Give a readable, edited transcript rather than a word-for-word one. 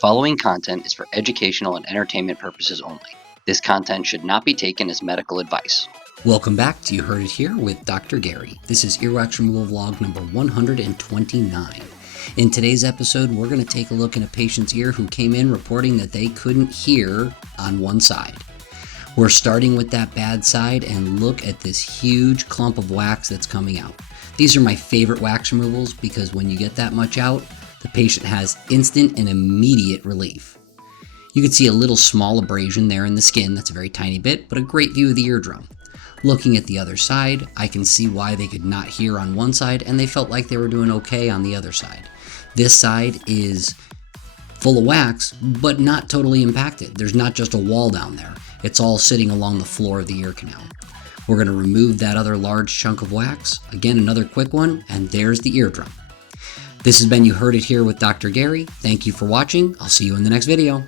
following content is for educational and entertainment purposes only. This content should not be taken as medical advice. Welcome back to You Heard It Here with Dr. Gary. This is earwax removal vlog number 129. In today's episode, we're going to take a look in a patient's ear who came in reporting that they couldn't hear on one side. We're starting with that bad side and look at this huge clump of wax that's coming out. These are my favorite wax removals because when you get that much out, the patient has instant and immediate relief. You can see a little small abrasion there in the skin. That's a very tiny bit, but a great view of the eardrum. Looking at the other side, I can see why they could not hear on one side and they felt like they were doing okay on the other side. This side is full of wax, but not totally impacted. There's not just a wall down there. It's all sitting along the floor of the ear canal. We're going to remove that other large chunk of wax. Again, another quick one, and there's the eardrum. This has been You Heard It Here with Dr. Gary. Thank you for watching. I'll see you in the next video.